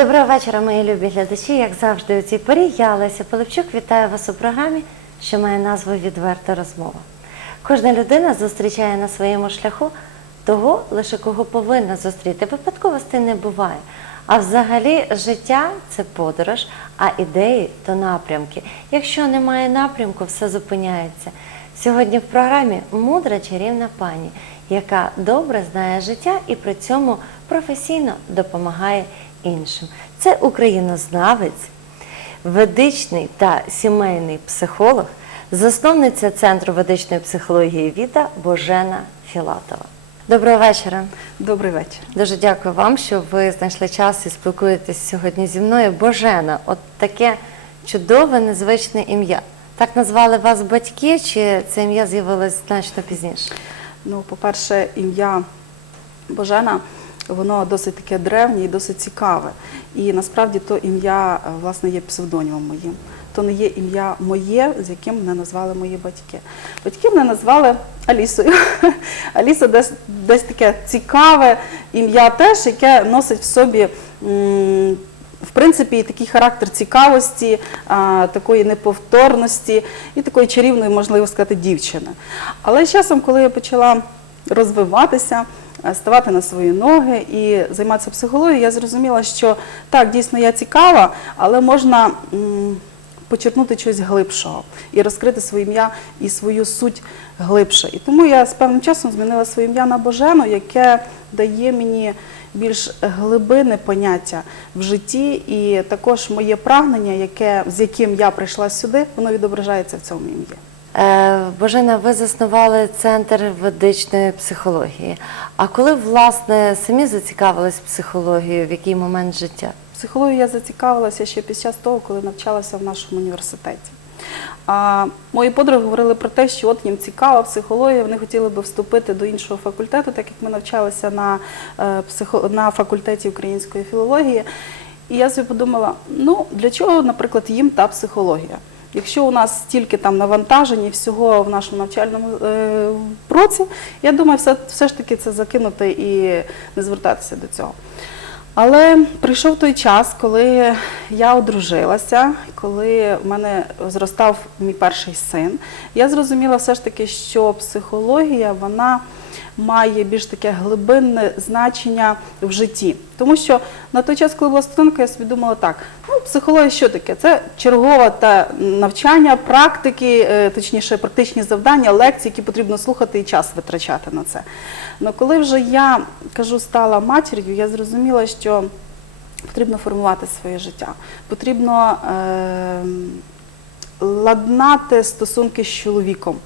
Доброго вечора, мої любі глядачі. Як завжди, у цій порі я Леся Пилипчук вітаю вас у програмі, що має назву Відверта розмова. Кожна людина зустрічає на своєму шляху того, лише кого повинна зустріти. Випадковостей не буває. А взагалі життя це подорож, а ідеї то напрямки. Якщо немає напрямку, все зупиняється. Сьогодні в програмі мудра чарівна пані, яка добре знає життя і при цьому професійно допомагає іншим. Це українознавець, ведичний та сімейний психолог, засновниця Центру ведичної психології Віта Божена Філатова. Доброго вечора. Добрий вечір. Дуже дякую вам, що ви знайшли час і спілкуєтесь сьогодні зі мною. Божена, от таке чудове, незвичне ім'я. Так назвали вас батьки, чи це ім'я з'явилось значно пізніше? Ну, по-перше, ім'я Божена, воно досить таке древнє і досить цікаве. І насправді то ім'я е, власне є псевдонімом моїм. То не є ім'я моє, з яким мене назвали мої батьки. Батьки мене назвали Алісою. Аліса десь, десь таке цікаве ім'я теж, яке носить в собі. В принципі, такий характер цікавості, такої неповторності і такої чарівної, можливо сказати, дівчини. Але з часом, коли я почала розвиватися, ставати на свої ноги і займатися психологією, я зрозуміла, що так, дійсно я цікава, але можна почерпнути щось глибшого і розкрити своє ім'я і свою суть глибше. І тому я з певним часом змінила своє ім'я на Божену, яке дає мені більш глибинне поняття в житті, і також моє прагнення, яке, з яким я прийшла сюди, воно відображається в цьому ім'ї. Е, Божена, ви заснували центр ведичної психології. А коли власне самі зацікавились психологією, в який момент життя? Психологією я зацікавилася ще під час того, коли навчалася в нашому університеті. А, мої подруги говорили про те, що от їм цікава психологія, вони хотіли би вступити до іншого факультету, так як ми навчалися на, е, психо... на факультеті української філології. І я собі подумала: ну для чого, наприклад, їм та психологія? Якщо у нас стільки там навантажень і всього в нашому навчальному е, році, я думаю, все, все ж таки це закинути і не звертатися до цього. Але прийшов той час, коли я одружилася, коли в мене зростав мій перший син. Я зрозуміла все ж таки, що психологія вона має більш таке глибинне значення в житті. Тому що на той час, коли була студенткою, я собі думала так: ну, психологія що таке? Це чергове та навчання, практики, е, точніше, практичні завдання, лекції, які потрібно слухати і час витрачати на це. Але коли вже я кажу, стала матір'ю, я зрозуміла, що потрібно формувати своє життя, потрібно. Е- ладнати стосунки з чоловіком,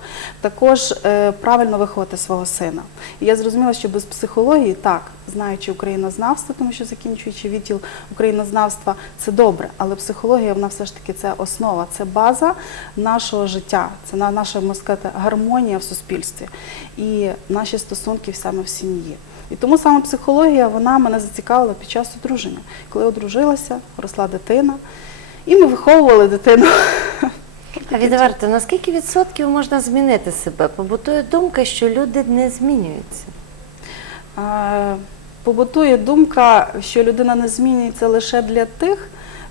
також е, правильно виховати свого сина. І я зрозуміла, що без психології, так, знаючи українознавство, тому що закінчуючи відділ українознавства, це добре, але психологія вона все ж таки це основа, це база нашого життя, це на- наша можна сказати, гармонія в суспільстві і наші стосунки саме в сім'ї. І тому саме психологія вона мене зацікавила під час одруження, коли одружилася, росла дитина, і ми виховували дитину. А відверто, на скільки відсотків можна змінити себе? Побутує думка, що люди не змінюються. Е, Побутує думка, що людина не змінюється лише для тих,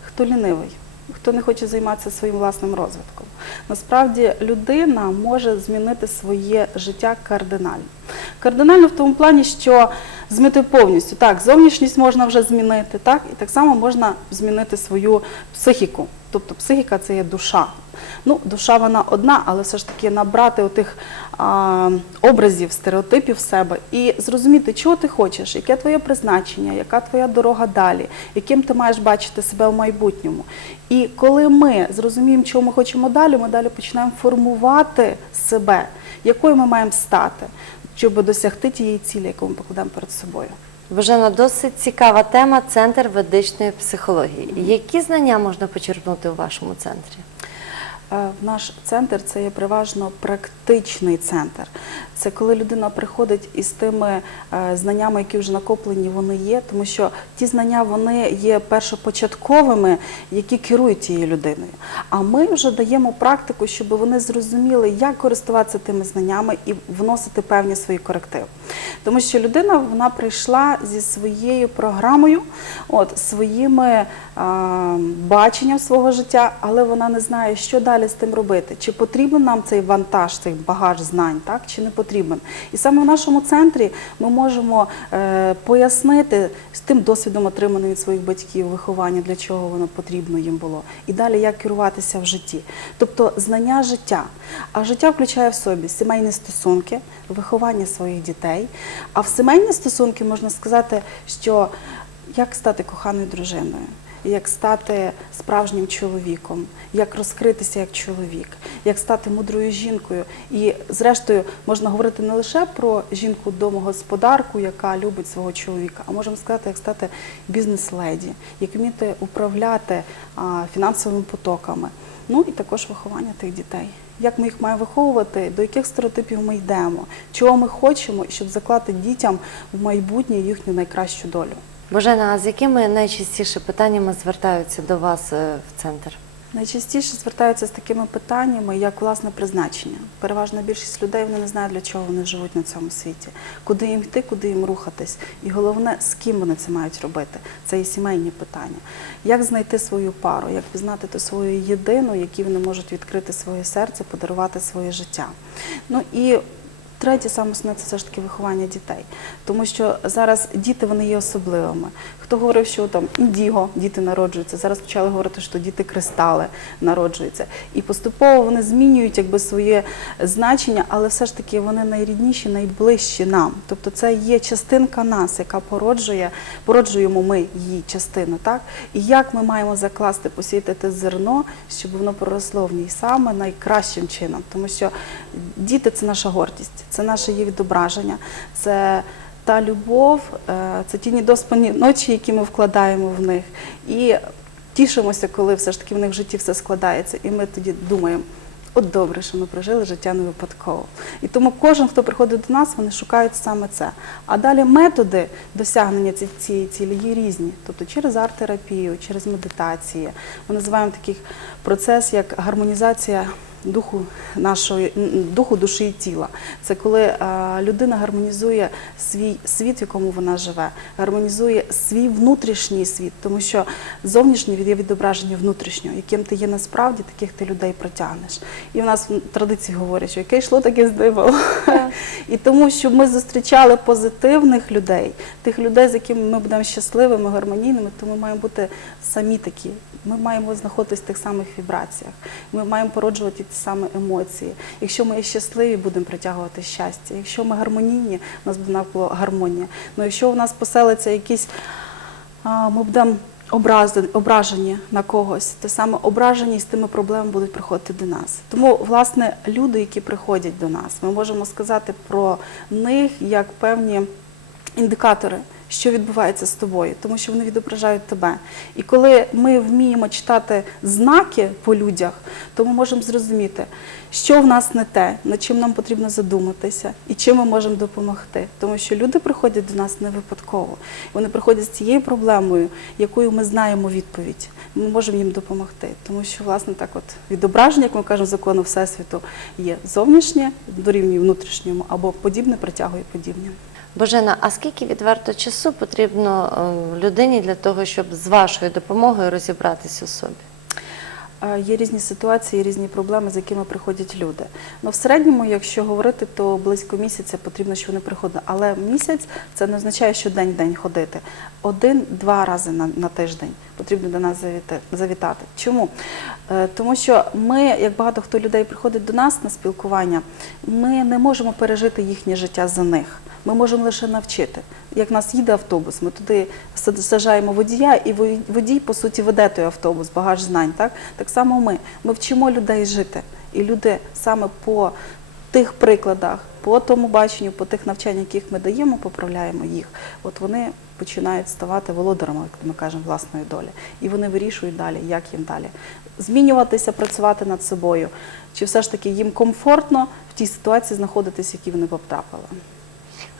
хто лінивий, хто не хоче займатися своїм власним розвитком. Насправді людина може змінити своє життя кардинально. Кардинально в тому плані, що змінити повністю. Так, зовнішність можна вже змінити, так, і так само можна змінити свою психіку. Тобто психіка це є душа. Ну, душа вона одна, але все ж таки набрати отих а, образів, стереотипів себе і зрозуміти, чого ти хочеш, яке твоє призначення, яка твоя дорога далі, яким ти маєш бачити себе в майбутньому. І коли ми зрозуміємо, чого ми хочемо далі, ми далі починаємо формувати себе, якою ми маємо стати, щоб досягти тієї цілі, яку ми покладемо перед собою. Божена, досить цікава тема Центр ведичної психології. Які знання можна почерпнути у вашому центрі? Е, В наш центр це є переважно практичний центр. Це коли людина приходить із тими е, знаннями, які вже накоплені, вони є, тому що ті знання вони є першопочатковими, які керують тією людиною. А ми вже даємо практику, щоб вони зрозуміли, як користуватися тими знаннями і вносити певні свої корективи. Тому що людина вона прийшла зі своєю програмою, от своїми а, баченням свого життя, але вона не знає, що далі з тим робити. Чи потрібен нам цей вантаж, цей багаж знань, так чи не потрібен. І саме в нашому центрі ми можемо е, пояснити з тим досвідом, отриманим від своїх батьків, виховання, для чого воно потрібно їм було, і далі як керуватися в житті. Тобто знання життя. А життя включає в собі сімейні стосунки, виховання своїх дітей. А в сімейні стосунки можна сказати, що як стати коханою дружиною, як стати справжнім чоловіком, як розкритися як чоловік, як стати мудрою жінкою. І, зрештою, можна говорити не лише про жінку домогосподарку, яка любить свого чоловіка, а можемо сказати, як стати бізнес-леді, як вміти управляти фінансовими потоками. Ну і також виховання тих дітей. Як ми їх маємо виховувати, до яких стереотипів ми йдемо, чого ми хочемо, щоб заклати дітям в майбутнє їхню найкращу долю. Божена, а з якими найчастіше питаннями звертаються до вас е, в центр? Найчастіше звертаються з такими питаннями, як власне призначення. Переважна більшість людей вони не знають, для чого вони живуть на цьому світі, куди їм йти, куди їм рухатись. І головне, з ким вони це мають робити. Це і сімейні питання. Як знайти свою пару, як пізнати ту свою єдину, якій вони можуть відкрити своє серце, подарувати своє життя. Ну і Третє саме основне це все ж таки виховання дітей, тому що зараз діти вони є особливими. Хто говорив, що там індіго діти народжуються, зараз почали говорити, що діти кристали народжуються, і поступово вони змінюють якби своє значення, але все ж таки вони найрідніші, найближчі нам. Тобто це є частинка нас, яка породжує, породжуємо ми її частину, так? І як ми маємо закласти, посіяти те зерно, щоб воно проросло в ній саме найкращим чином, тому що діти це наша гордість, це наше є відображення, це та любов, е, це ті недоспані ночі, які ми вкладаємо в них. І тішимося, коли все ж таки в них в житті все складається. І ми тоді думаємо. От добре, що ми прожили життя не випадково. І тому кожен, хто приходить до нас, вони шукають саме це. А далі методи досягнення цієї цілі є різні. Тобто через арт-терапію, через медитації. Ми називаємо такий процес як гармонізація духу нашої духу, душі і тіла. Це коли е, людина гармонізує свій світ, в якому вона живе, гармонізує свій внутрішній світ, тому що зовнішнє є відображення внутрішнього, яким ти є насправді, таких ти людей притягнеш. І в нас в традиції говорять, що яке йшло, таке здивало. І тому, щоб ми зустрічали позитивних людей, тих людей, з якими ми будемо щасливими, гармонійними, то ми маємо бути самі такі. Ми маємо знаходитись в тих самих вібраціях. Ми маємо породжувати ті самі емоції. Якщо ми щасливі, будемо притягувати щастя. Якщо ми гармонійні, у нас буде навколо гармонія. Ну якщо у нас поселиться якісь, ми будемо ображені на когось, те саме ображені з тими проблемами будуть приходити до нас. Тому, власне, люди, які приходять до нас, ми можемо сказати про них як певні індикатори, що відбувається з тобою, тому що вони відображають тебе. І коли ми вміємо читати знаки по людях, то ми можемо зрозуміти, що в нас не те, над чим нам потрібно задуматися і чим ми можемо допомогти. Тому що люди приходять до нас не випадково. Вони приходять з цією проблемою, якою ми знаємо відповідь. Ми можемо їм допомогти. Тому що, власне, так от відображення, як ми кажемо, закону Всесвіту, є зовнішнє, дорівнює внутрішньому, або подібне притягує подібне. Божена, а скільки відверто часу потрібно е, людині для того, щоб з вашою допомогою розібратися у собі? Є різні ситуації, різні проблеми, з якими приходять люди. Ну, в середньому, якщо говорити, то близько місяця потрібно, щоб вони приходили. Але місяць це не означає, що день-день ходити. Один-два рази на, на тиждень потрібно до нас завіти- завітати. Чому? Е, Тому що ми, як багато хто людей приходить до нас на спілкування, ми не можемо пережити їхнє життя за них. Ми можемо лише навчити. Як в нас їде автобус, ми туди саджаємо водія, і водій, по суті, веде той автобус, багаж знань. Так, так само ми. Ми вчимо людей жити. І люди саме по тих прикладах, по тому баченню, по тих навчаннях, яких ми даємо, поправляємо їх. От вони починають ставати володарами, як ми кажемо, власної долі. І вони вирішують далі, як їм далі. Змінюватися, працювати над собою, чи все ж таки їм комфортно в тій ситуації знаходитися, в якій вони потрапили.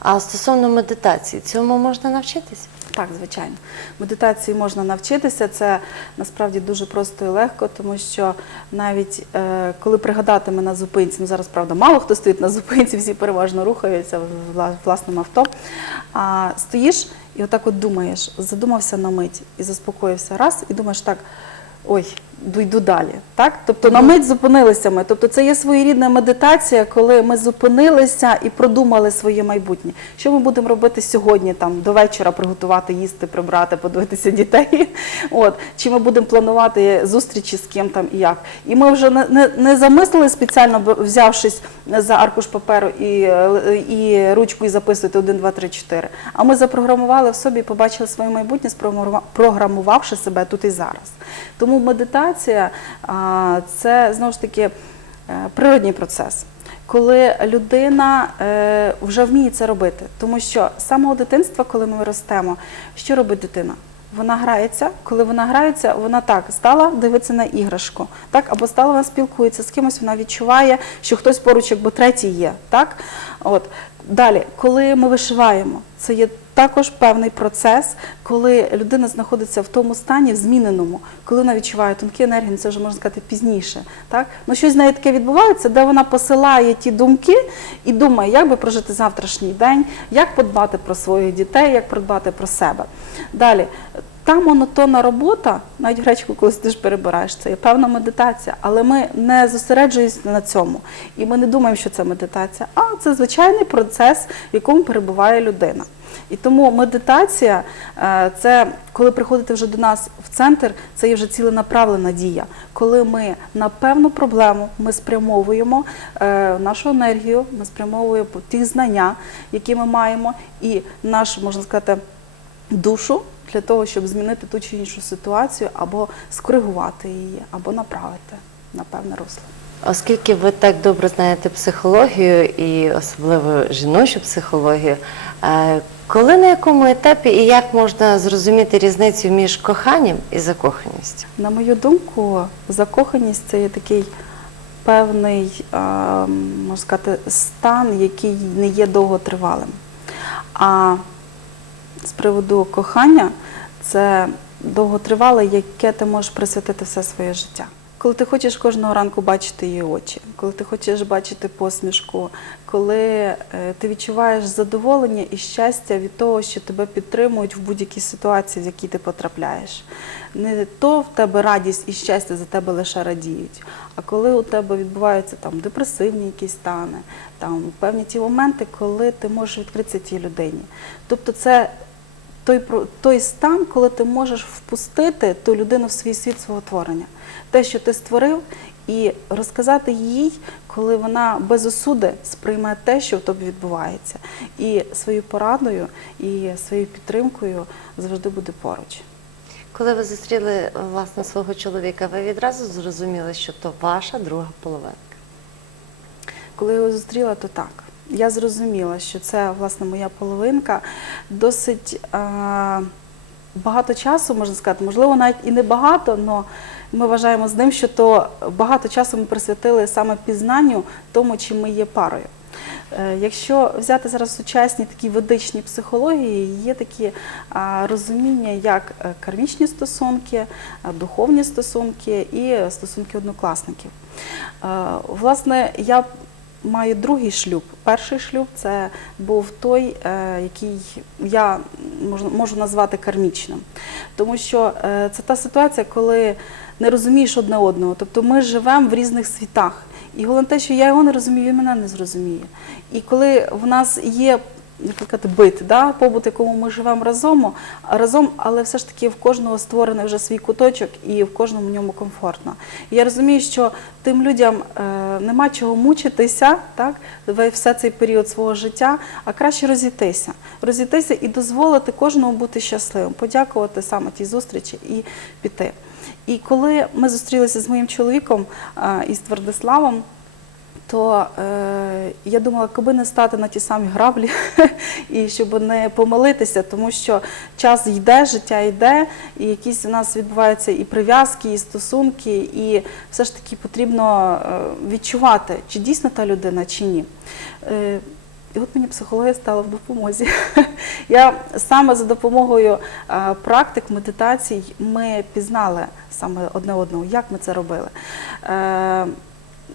А стосовно медитації, цьому можна навчитися? Так, звичайно. Медитації можна навчитися. Це насправді дуже просто і легко, тому що навіть е, коли пригадати ми на зупинці, ну зараз правда мало хто стоїть на зупинці, всі переважно рухаються в вла- власним авто. А стоїш і отак от думаєш, задумався на мить і заспокоївся раз, і думаєш так. Ой, йду- далі. Так? Тобто на мить зупинилися ми. Тобто це є своєрідна медитація, коли ми зупинилися і продумали своє майбутнє. Що ми будемо робити сьогодні, там, до вечора приготувати, їсти, прибрати, подивитися дітей. От. Чи ми будемо планувати зустрічі з ким там і як. І ми вже не, не, замислили спеціально, взявшись за аркуш паперу і, і ручку і записувати 1, 2, 3, 4. А ми запрограмували в собі, побачили своє майбутнє, спрограмува- програмувавши себе тут і зараз. Тому медитація а, це знову ж таки е, природній процес. Коли людина е, вже вміє це робити, тому що з самого дитинства, коли ми ростемо, що робить дитина? Вона грається, коли вона грається, вона так стала дивитися на іграшку, так або стала вона спілкується з кимось, вона відчуває, що хтось поруч, якби третій є. Так, от далі, коли ми вишиваємо, це є також певний процес, коли людина знаходиться в тому стані, в зміненому, коли вона відчуває тонкі енергії, це вже можна сказати пізніше. Так? Ну, щось з нею таке відбувається, де вона посилає ті думки і думає, як би прожити завтрашній день, як подбати про своїх дітей, як подбати про себе. Далі. Та монотонна робота, навіть гречку, коли ж перебираєш, це є певна медитація, але ми не зосереджуємося на цьому. І ми не думаємо, що це медитація, а це звичайний процес, в якому перебуває людина. І тому медитація е, це коли приходите вже до нас в центр, це є вже ціленаправлена дія. Коли ми на певну проблему ми спрямовуємо е, нашу енергію, ми спрямовуємо ті знання, які ми маємо, і наш, можна сказати, душу для того, щоб змінити ту чи іншу ситуацію, або скоригувати її, або направити на певне русло. Оскільки ви так добре знаєте психологію і особливо жіночу психологію, е, коли на якому етапі і як можна зрозуміти різницю між коханням і закоханістю? На мою думку, закоханість це є такий певний, можна сказати, стан, який не є довготривалим. А з приводу кохання це довготривале, яке ти можеш присвятити все своє життя. Коли ти хочеш кожного ранку бачити її очі, коли ти хочеш бачити посмішку, коли е, ти відчуваєш задоволення і щастя від того, що тебе підтримують в будь-якій ситуації, в якій ти потрапляєш. Не то в тебе радість і щастя за тебе лише радіють, а коли у тебе відбуваються там депресивні якісь стани, там певні ті моменти, коли ти можеш відкритися тій людині. Тобто це той, той стан, коли ти можеш впустити ту людину в свій світ свого творення. Те, що ти створив, і розказати їй, коли вона без осуди сприйме те, що в тобі відбувається. І своєю порадою, і своєю підтримкою завжди буде поруч. Коли ви зустріли власне свого чоловіка, ви відразу зрозуміли, що то ваша друга половинка. Коли я його зустріла, то так. Я зрозуміла, що це власне моя половинка. Досить е, багато часу, можна сказати, можливо, навіть і не багато, але ми вважаємо з ним, що то багато часу ми присвятили саме пізнанню тому, чим ми є парою. Е, Якщо взяти зараз сучасні такі ведичні психології, є такі розуміння, як е, кармічні стосунки, е, духовні стосунки і стосунки однокласників. Власне, я маю другий шлюб. Перший шлюб це був той, е, який я можу, назвати кармічним. Тому що е, це та ситуація, коли не розумієш одне одного. Тобто ми живемо в різних світах. І головне те, що я його не розумію, він мене не зрозуміє. І коли в нас є сказати, бит, да, побут, якому ми живемо разом, разом, але все ж таки в кожного створений вже свій куточок і в кожному ньому комфортно. І я розумію, що тим людям е, нема чого мучитися, так, все цей період свого життя, а краще розійтися. Розійтися і дозволити кожному бути щасливим, подякувати саме тій зустрічі і піти. І коли ми зустрілися з моїм чоловіком е, із Твердиславом, то е, я думала, коби не стати на ті самі граблі і щоб не помилитися, тому що час йде, життя йде, і якісь у нас відбуваються і прив'язки, і стосунки, і все ж таки потрібно е, відчувати, чи дійсно та людина, чи ні. Е, і от мені психологія стала в допомозі. Я саме за допомогою е, практик, медитацій ми пізнали саме одне одного, як ми це робили.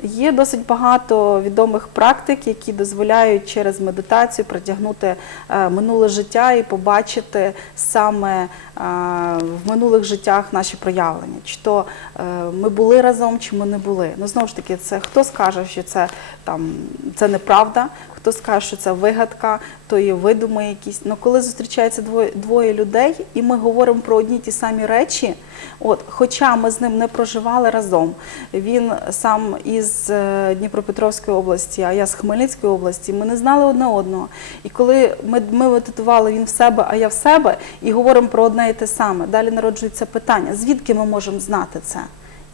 Є досить багато відомих практик, які дозволяють через медитацію притягнути е, минуле життя і побачити саме е, в минулих життях наші проявлення. Чи то е, ми були разом, чи ми не були. Ну знову ж таки, це хто скаже, що це там це неправда, хто скаже, що це вигадка, то є видуми якісь. Ну коли зустрічається двоє, двоє людей, і ми говоримо про одні ті самі речі, от, хоча ми з ним не проживали разом, він сам із е, Дніпропетровської області, а я з Хмельницької області, ми не знали одне одного. І коли ми, ми медитували він в себе, а я в себе, і говоримо про одне і те саме, далі народжується питання, звідки ми можемо знати це?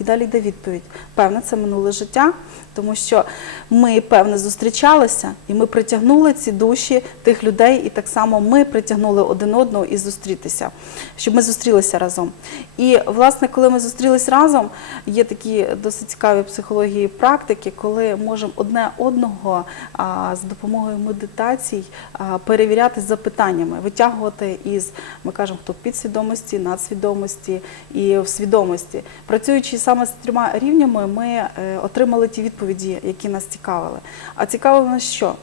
І далі йде відповідь. Певне, це минуле життя, тому що ми, певне, зустрічалися, і ми притягнули ці душі тих людей, і так само ми притягнули один одного і зустрітися, щоб ми зустрілися разом. І, власне, коли ми зустрілись разом, є такі досить цікаві психології практики, коли можемо одне одного а, за допомогою медитацій а, перевіряти запитаннями, витягувати із, ми кажемо, хто підсвідомості, надсвідомості і в свідомості. Працюючи саме з трьома рівнями, ми е, отримали ті відповіді, які нас цікавили. А цікавило нас що?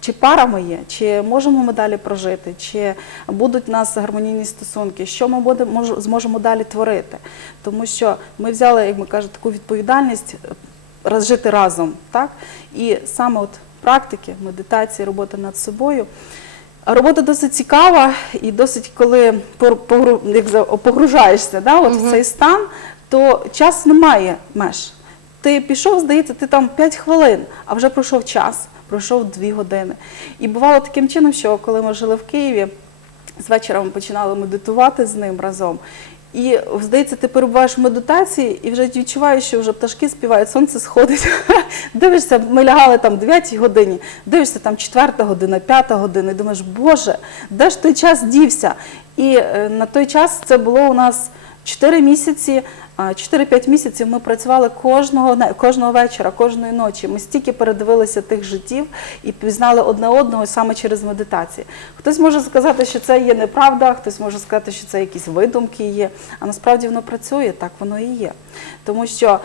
Чи пара ми є, чи можемо ми далі прожити, чи будуть у нас гармонійні стосунки, що ми будемо, мож- зможемо далі творити. Тому що ми взяли, як ми кажемо, таку відповідальність е, раз- жити разом. Так? І саме от практики, медитації, робота над собою. Робота досить цікава, і досить, коли погружаєшся да, от в цей стан, то час немає меж. Ти пішов, здається, ти там 5 хвилин, а вже пройшов час, пройшов 2 години. І бувало таким чином, що коли ми жили в Києві, з вечора ми починали медитувати з ним разом. І здається, ти перебуваєш в медитації і вже відчуваєш, що вже пташки співають, сонце сходить. Дивишся, ми лягали там 9 годині, дивишся там 4 година, 5 година, і думаєш, Боже, де ж той час дівся? І е, на той час це було у нас 4 місяці. А, 4-5 місяців ми працювали кожного, кожного вечора, кожної ночі. Ми стільки передивилися тих життів і пізнали одне одного саме через медитації. Хтось може сказати, що це є неправда, хтось може сказати, що це якісь видумки є. А насправді воно працює, так воно і є. Тому що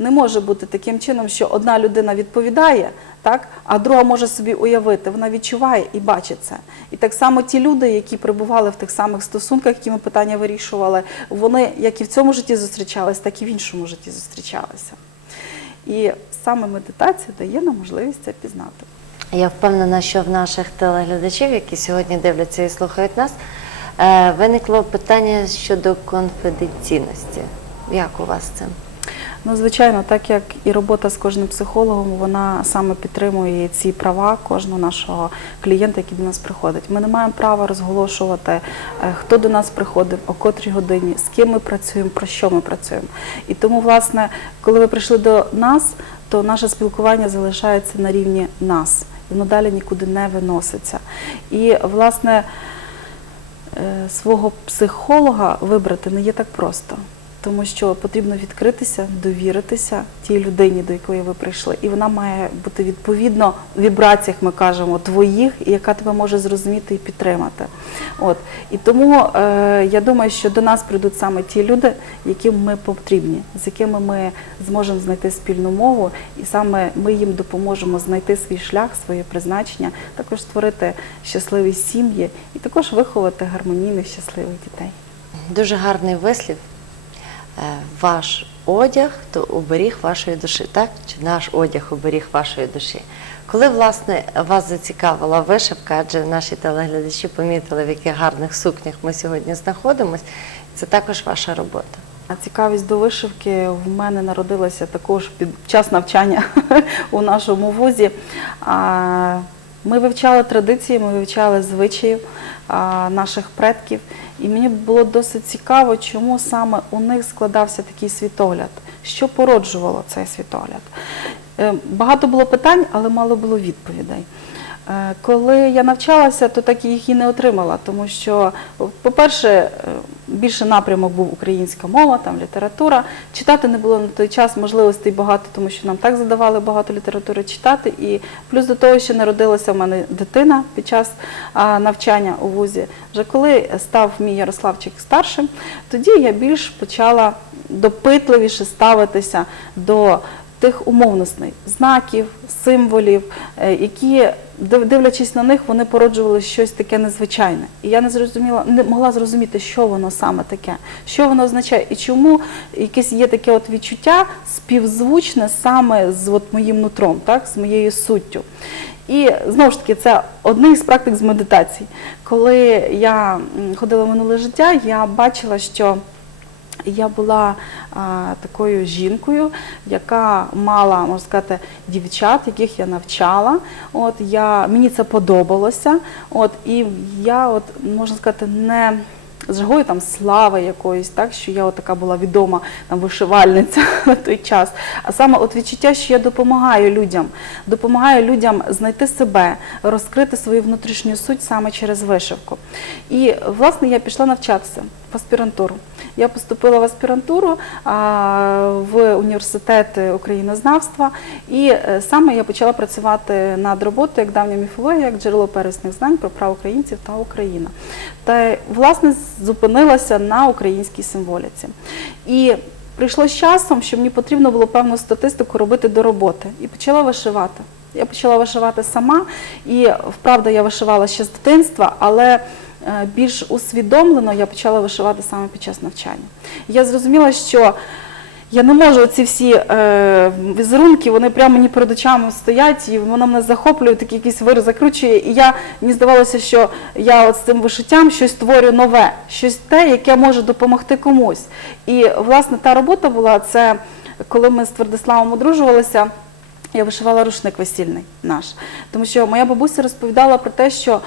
не може бути таким чином, що одна людина відповідає, так, а друга може собі уявити, вона відчуває і бачить це. І так само ті люди, які перебували в тих самих стосунках, які ми питання вирішували, вони як і в цьому житті зустрічались, так і в іншому житті зустрічалися. І саме медитація дає нам можливість це пізнати. Я впевнена, що в наших телеглядачів, які сьогодні дивляться і слухають нас, е, виникло питання щодо конфіденційності. Як у вас з цим? Ну, звичайно, так як і робота з кожним психологом, вона саме підтримує ці права кожного нашого клієнта, який до нас приходить. Ми не маємо права розголошувати, е, хто до нас приходив, о котрій годині, з ким ми працюємо, про що ми працюємо. І тому, власне, коли ви прийшли до нас, то наше спілкування залишається на рівні нас. Воно далі нікуди не виноситься. І, власне, е, свого психолога вибрати не є так просто. Тому що потрібно відкритися, довіритися тій людині, до якої ви прийшли, і вона має бути відповідно в вібраціях, ми кажемо, твоїх, і яка тебе може зрозуміти і підтримати. От і тому е, я думаю, що до нас прийдуть саме ті люди, яким ми потрібні, з якими ми зможемо знайти спільну мову, і саме ми їм допоможемо знайти свій шлях, своє призначення, також створити щасливі сім'ї і також виховати гармонійних щасливих дітей. Дуже гарний вислів. Е, Ваш одяг то оберіг вашої душі, так? Чи наш одяг оберіг вашої душі? Коли власне вас зацікавила вишивка, адже наші телеглядачі помітили, в яких гарних сукнях ми сьогодні знаходимося, це також ваша робота. А цікавість до вишивки в мене народилася також під час навчання у нашому вузі. Ми вивчали традиції, ми вивчали звичаї наших предків, і мені було досить цікаво, чому саме у них складався такий світогляд, що породжувало цей світогляд. Е, Багато було питань, але мало було відповідей. Е, Коли я навчалася, то так їх і не отримала, тому що, по-перше, е, більше напрямок був українська мова, там література. Читати не було на той час можливостей багато, тому що нам так задавали багато літератури читати. І плюс до того, що народилася в мене дитина під час навчання у вузі. Вже коли став мій Ярославчик старшим, тоді я більш почала допитливіше ставитися до тих умовностей, знаків, символів, е, які, дивлячись на них, вони породжували щось таке незвичайне. І я не зрозуміла, не могла зрозуміти, що воно саме таке, що воно означає, і чому якесь є таке от відчуття співзвучне саме з от моїм нутром, так, з моєю суттю. І знову ж таки, це одна із практик з медитації. Коли я ходила в минуле життя, я бачила, що я була а, такою жінкою, яка мала, можна сказати, дівчат, яких я навчала. От я мені це подобалося. От і я, от можна сказати, не з жагою там слави якоїсь, так що я така була відома там вишивальниця на той час. А саме от відчуття, що я допомагаю людям, допомагаю людям знайти себе, розкрити свою внутрішню суть саме через вишивку. І власне я пішла навчатися в аспірантуру. Я поступила в аспірантуру в університет українознавства, і е, саме я почала працювати над роботою як давня міфологія, як джерело первісних знань про право українців та Україна. Та власне зупинилася на українській символіці. І прийшло з часом, що мені потрібно було певну статистику робити до роботи, і почала вишивати. Я почала вишивати сама, і вправда я вишивала ще з дитинства, але е, більш усвідомлено я почала вишивати саме під час навчання. Я зрозуміла, що я не можу ці всі е, візерунки, вони прямо мені перед очами стоять, і воно мене захоплює, такий якийсь вир закручує. І я мені здавалося, що я от з цим вишиттям щось створю нове, щось те, яке може допомогти комусь. І власне та робота була це, коли ми з Твердиславом одружувалися. Я вишивала рушник весільний наш, тому що моя бабуся розповідала про те, що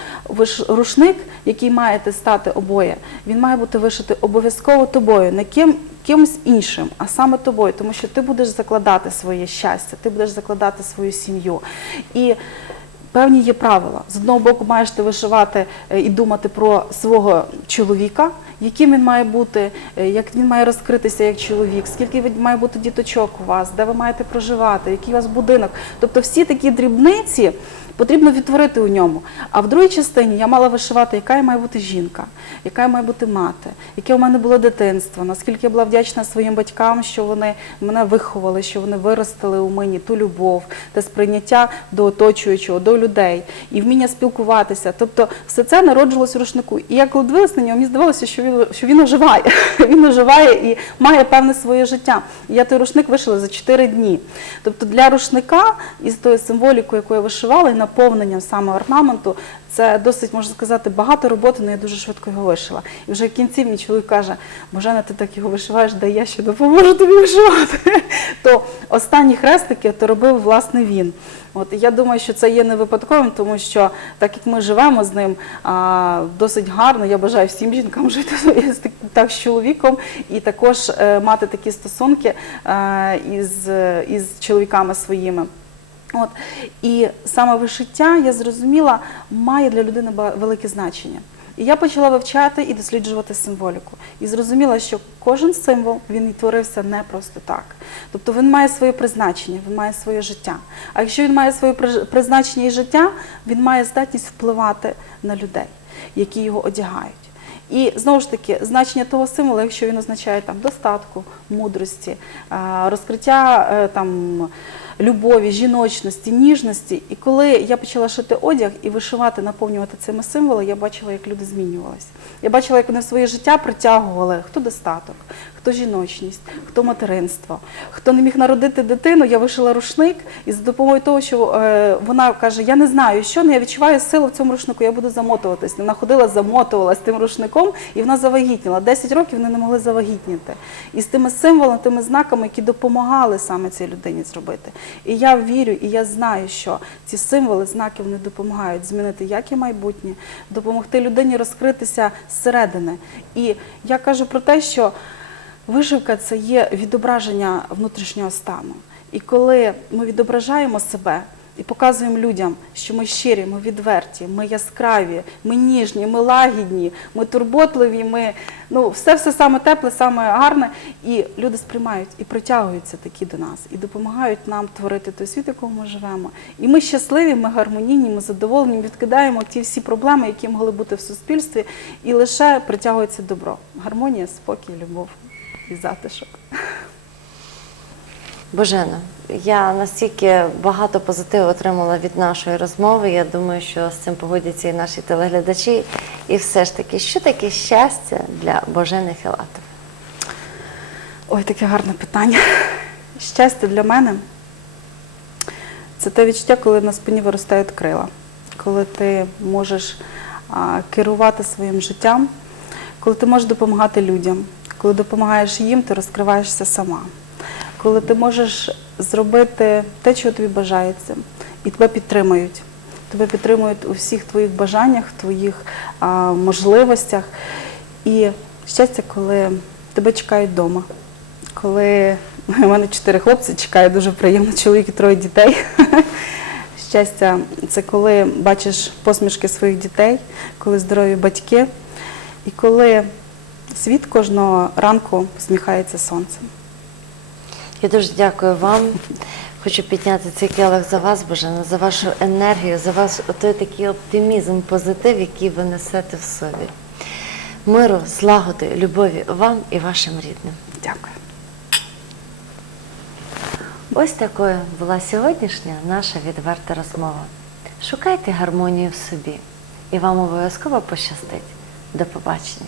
рушник, який маєте стати обоє, він має бути вишитий обов'язково тобою, не ким, кимось іншим, а саме тобою, тому що ти будеш закладати своє щастя, ти будеш закладати свою сім'ю. І певні є правила. З одного боку, маєш ти вишивати е, і думати про свого чоловіка, яким він має бути, е, як він має розкритися як чоловік, скільки має бути діточок у вас, де ви маєте проживати, який у вас будинок. Тобто всі такі дрібниці потрібно відтворити у ньому. А в другій частині я мала вишивати, яка я має бути жінка, яка я має бути мати, яке у мене було дитинство, наскільки я була вдячна своїм батькам, що вони мене виховали, що вони виростили у мені ту любов, те сприйняття до оточуючого, до людей і вміння спілкуватися. Тобто все це народжилось у рушнику. І я коли дивилась на нього, мені здавалося, що він, що він оживає. Він оживає і має певне своє життя. І я той рушник вишила за 4 дні. Тобто для рушника із тою символікою, яку я вишивала, наповненням саме орнаменту, це досить, можна сказати, багато роботи, але я дуже швидко його вишила. І вже в кінці мій чоловік каже, Божена, ти так його вишиваєш, дай я ще допоможу тобі вишивати. То останні хрестики то робив власне він. От я думаю, що це є не випадковим, тому що так як ми живемо з ним а, досить гарно, я бажаю всім жінкам жити так- з чоловіком і також е, мати такі стосунки е, із, із чоловіками своїми. От і саме вишиття, я зрозуміла, має для людини велике значення. І я почала вивчати і досліджувати символіку. І зрозуміла, що кожен символ він творився не просто так. Тобто він має своє призначення, він має своє життя. А якщо він має своє призначення і життя, він має здатність впливати на людей, які його одягають. І знову ж таки, значення того символу, якщо він означає там достатку, мудрості, розкриття е, там любові, жіночності, ніжності. І коли я почала шити одяг і вишивати, наповнювати цими символами, я бачила, як люди змінювалися. Я бачила, як вони в своє життя притягували хто достаток, хто жіночність, хто материнство, хто не міг народити дитину, я вишила рушник, і за допомогою того, що е, вона каже: Я не знаю, що але я відчуваю силу в цьому рушнику, я буду замотуватись. Вона ходила, замотувалась тим рушником, і вона завагітніла. 10 років вони не могли завагітніти. І з тими символами, тими знаками, які допомагали саме цій людині зробити. І я вірю, і я знаю, що ці символи, знаки вони допомагають змінити як і майбутнє, допомогти людині розкритися зсередини. І я кажу про те, що Вишивка це є відображення внутрішнього стану. І коли ми відображаємо себе і показуємо людям, що ми щирі, ми відверті, ми яскраві, ми ніжні, ми лагідні, ми турботливі, ми ну все все саме тепле, саме гарне. І люди сприймають і притягуються такі до нас, і допомагають нам творити той світ, в якому ми живемо. І ми щасливі, ми гармонійні, ми задоволені, відкидаємо ті всі проблеми, які могли бути в суспільстві, і лише притягується добро. Гармонія, спокій, любов і затишок. Божена, я настільки багато позитиву отримала від нашої розмови. Я думаю, що з цим погодяться і наші телеглядачі. І все ж таки, що таке щастя для Божени Філатов? Ой, таке гарне питання. Щастя для мене це те відчуття, коли на спині виростають крила, коли ти можеш керувати своїм життям, коли ти можеш допомагати людям, коли допомагаєш їм, ти розкриваєшся сама, коли ти можеш зробити те, чого тобі бажається, і тебе підтримують. Тебе підтримують у всіх твоїх бажаннях, твоїх а, можливостях. І щастя, коли тебе чекають вдома. Коли у мене чотири хлопці чекає дуже приємно, чоловік і троє дітей. Щастя, це коли бачиш посмішки своїх дітей, коли здорові батьки, і коли світ кожного ранку посміхається сонцем. Я дуже дякую вам. Хочу підняти цей келих за вас, Божена, за вашу енергію, за ваш той такий оптимізм, позитив, який ви несете в собі. Миру, злагоди, любові вам і вашим рідним. Дякую. Ось такою була сьогоднішня наша відверта розмова. Шукайте гармонію в собі, і вам обов'язково пощастить. До побачення.